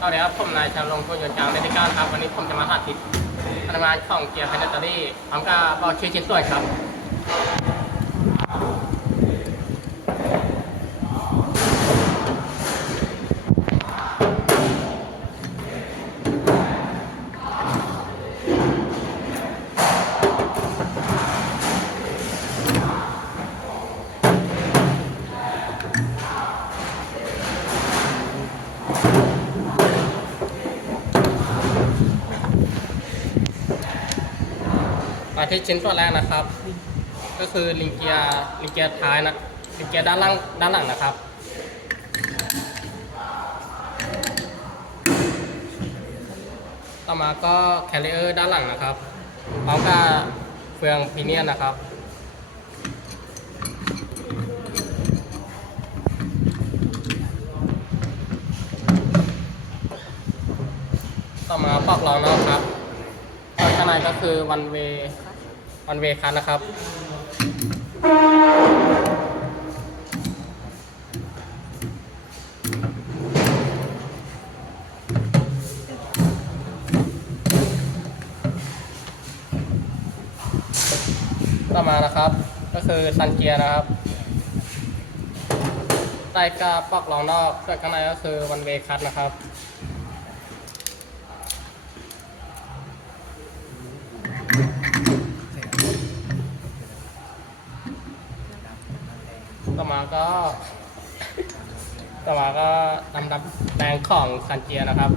สวัสดีครับผมนายชาลงทุนยนต์จางในที่การครับ วันนี้ผมจะมาสาธิตพนักงานของเกียร์แพนเนตอรี่พร้อมกับบอกชื่อชิ้นส่วนครับ มาที่ชิ้นส่วแรกนะครับ ก็คือลิงเกียร์ลิงเกียร์ท้ายนะลิงเกียร์ด้านล่างด้านหลังนะครับ ต่อมาก็แคริเออร์ด้านหลังนะครับพร้อมกับเฟืองพีเนียนนะครับต่อมาปอกรองนอกครับข้างในก็คือวันเว วันเวคันนะครับต่อมานะครับ ก็คือซันเกียร์นะครับใต้กาปอกรองนอกส่วนข้างในก็คือวันเวคัทนะครับ ก็ต่อมาก็นำดับแปลงของคันเจียนะครับ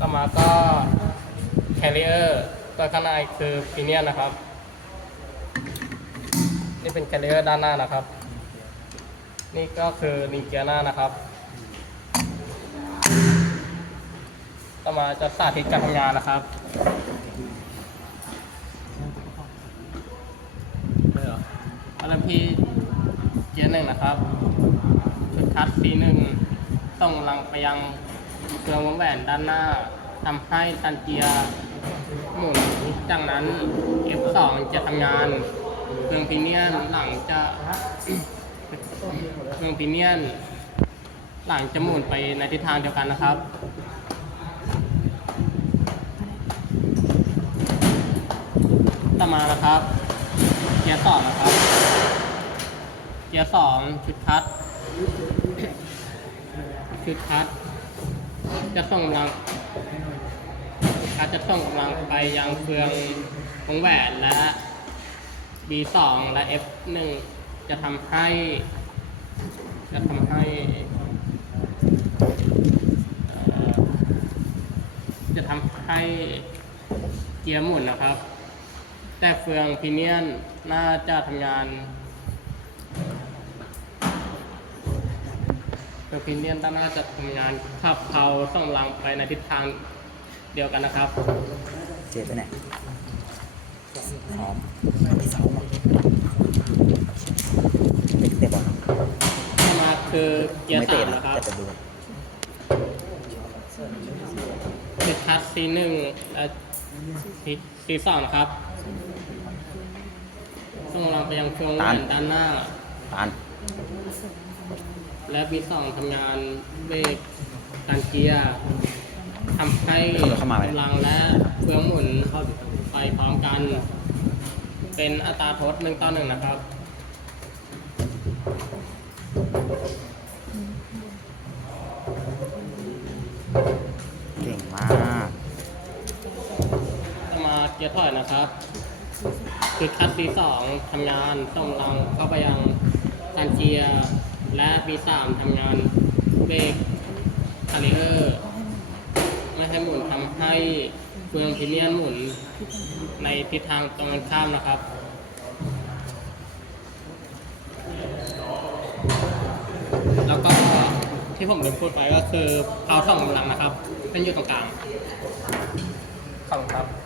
ต่อมาก็แคริเออร์ตัวข้างในคือพีเนียนนะครับ นี่เป็นแคริเออร์ด้านหน้านะครับ นี่ก็คือลิงเกียหน้านะครับ ต่อมาจะสาธิตการทำงานนะครับเลยเหรอมาเริ่มที่ เกียร์หนึ่งนะครับ ชุดคัดสีหนึ่งส่งกำลังไปยังเครื่องวงแหวนด้านหน้าทำให้ตันเกียร์หมุนจากนั้น F2 จะทำงานเครื่องพีเนียนหลังจะเครื่องพีเนียนหลังจะหมุนไปในทิศทางเดียวกันนะครับต่อมานะครับเกียร์สอนะครับ เกียร์สองชุดคัด ชุดคัด จะส่งกำลังชุดคัดจะส่งกำลังไปยังเฟืองวงแหวนและ B2 และ F1 จะทำให้ จะทำให้ จะทำให้เกียร์หมุนนะครับ แต่เฟืองพีเนียนน่าจะทำงาน เฟืองพีเนียนน่าจะทำงานขับเพาส่งลังไปในทิศทางเดียวกันนะครับ เจ็บไปไหนซ้อมไม่ซ้อมหรอกไม่เตะบอลต่อมาคือเกียร์ไม่สาเตะมนะนะครับแต่จะดูคือคัสซีหนึ่งและซีซีสองนะครับส่งลังไปยังเฟืองแหวนด้านหน้า ตาน และ B2 ทำงานเบรกการเกียร์ทำให้กำลังและเฟืองหมุนเข้าไปพร้อมกัน เป็นอัตราทดหนึ่งต่อหนึ่งนะครับเก่งมากต่อมาเกียร์ถอยนะครับ คือคัด C2 ทำงานส่งกำลังเข้าไปยังการเกียร์ และ B3 ทำงานเบรกคาริเออร์ไม่ให้หมุนทำให้เฟืองพิเนียนหมุนในทิศทางตรงกันข้ามนะครับแล้วก็ที่ผมลืมพูดไปก็คือเอาท่องกำลังนะครับเป็นอยู่ตรงกลางขอบคุณครับ